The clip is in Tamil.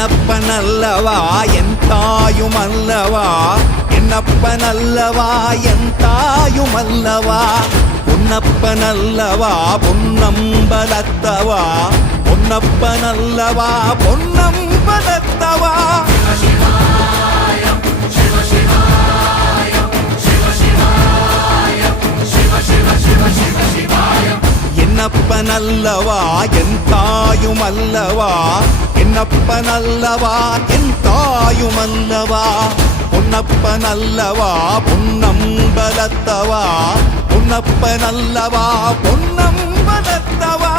என்னப்பனல்லவா என் தாயுமல்லவா, என்னப்பனல்லவா என் தாயுமல்லவா, பொன்னப்பனல்லவா பொன்னம்பலத்தவா, பொன்னப்பனல்லவா பொன்னம்பலத்தவா. என்னப்பனல்லவா என் தாயுமல்லவா, என்னப்பனல்லவா என் தாயுமல்லவா, பொன்னப்பனல்லவா பொன்னம்பலத்தவா, பொன்னப்பனல்லவா பொன்னம்பலத்தவா.